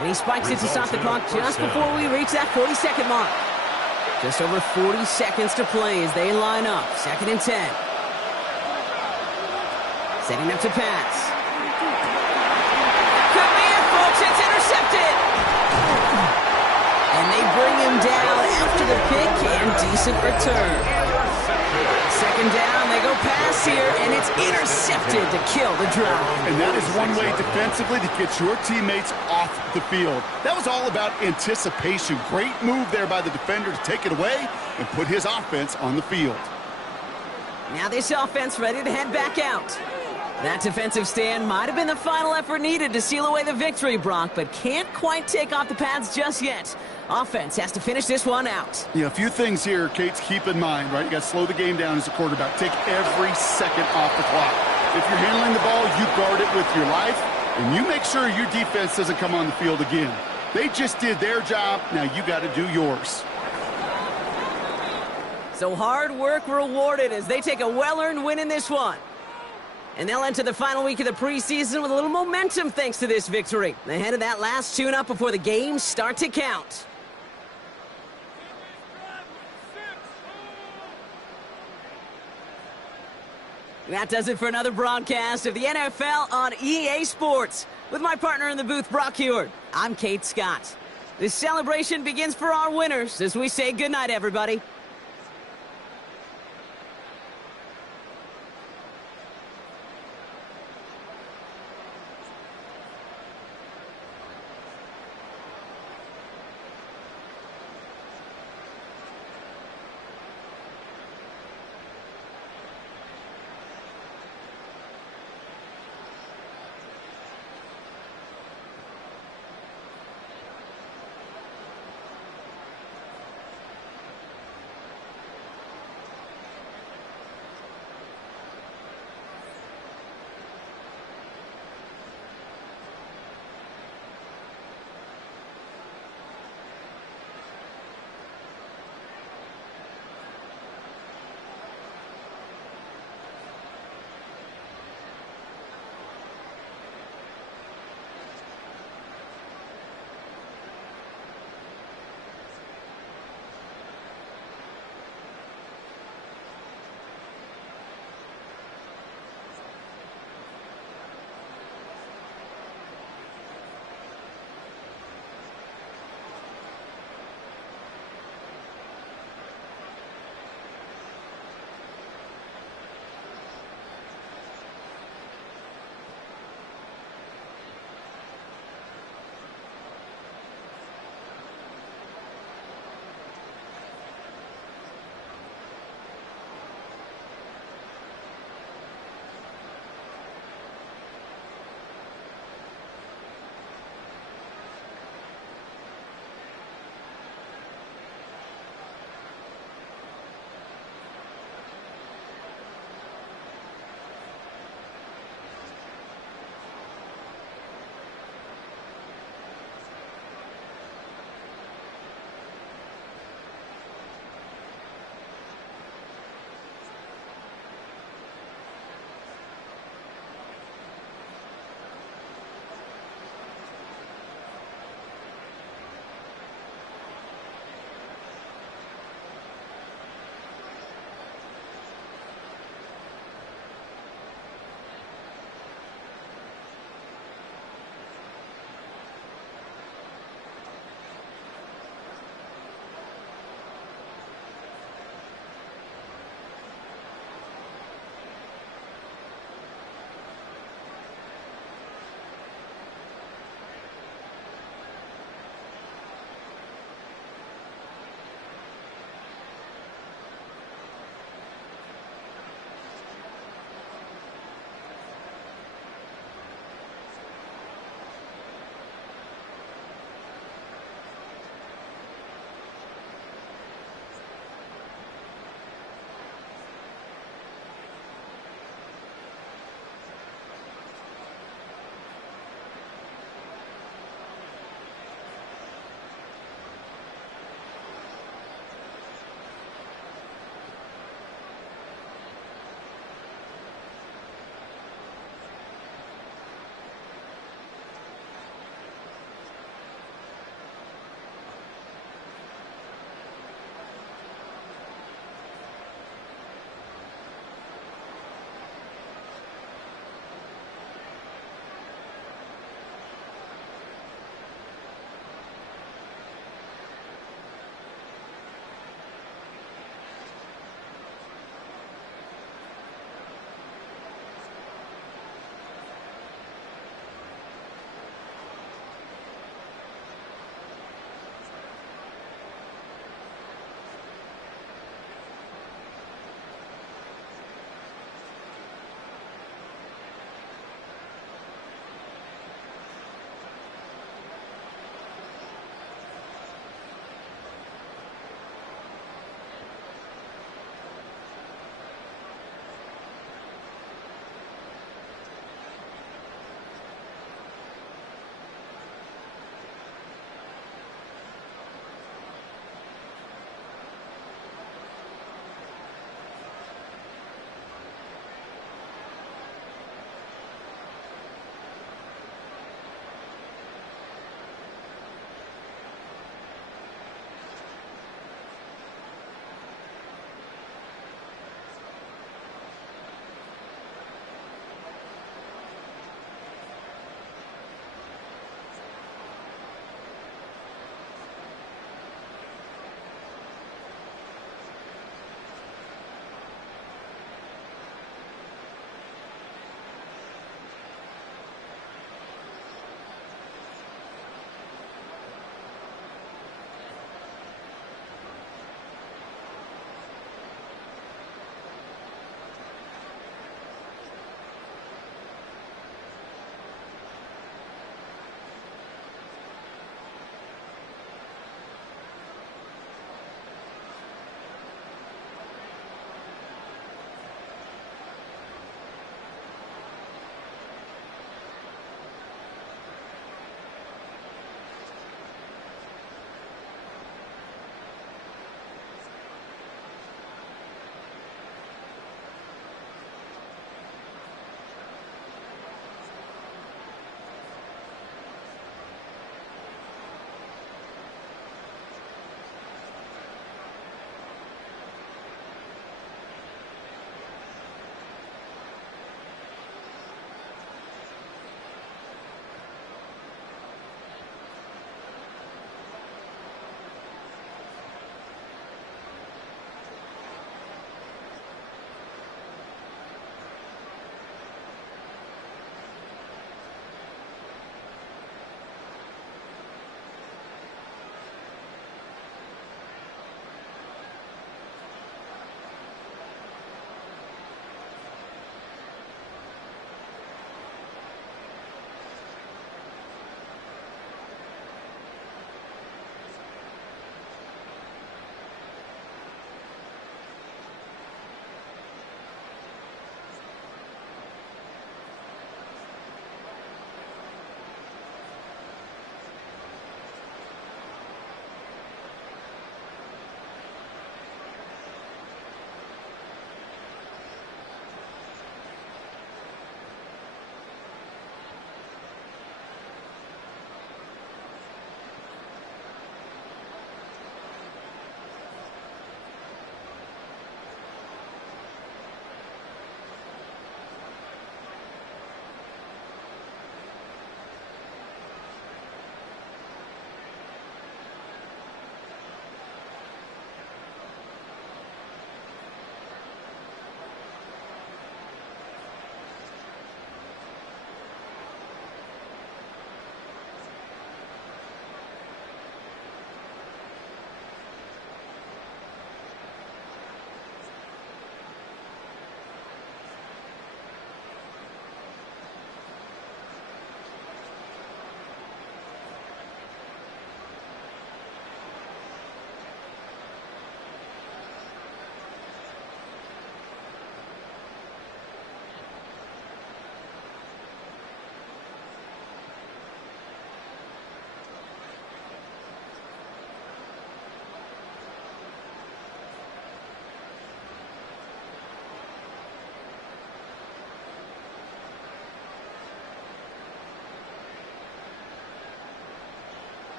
And he spikes it to stop the clock just before we reach that 40-second mark. Just over 40 seconds to play as they line up. 2nd and 10. Setting up to pass. Could be it, folks. It's intercepted. And they bring him down after the pick and decent return. 2nd down. They go pass here, and it's Intercepted to kill the drive. And that is one way defensively to get your teammates off the field. That was all about anticipation. Great move there by the defender to take it away and put his offense on the field. Now this offense ready to head back out. That defensive stand might have been the final effort needed to seal away the victory, Brock, but can't quite take off the pads just yet. Offense has to finish this one out. Yeah, a few things here, Kate, to keep in mind, right? You got to slow the game down as a quarterback. Take every second off the clock. If you're handling the ball, you guard it with your life, and you make sure your defense doesn't come on the field again. They just did their job. Now you got to do yours. So hard work rewarded as they take a well-earned win in this one. And they'll enter the final week of the preseason with a little momentum thanks to this victory. Ahead of that last tune-up before the games start to count. That does it for another broadcast of the NFL on EA Sports. With my partner in the booth, Brock Heward, I'm Kate Scott. This celebration begins for our winners as we say goodnight, everybody.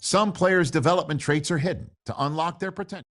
Some players' development traits are hidden to unlock their potential.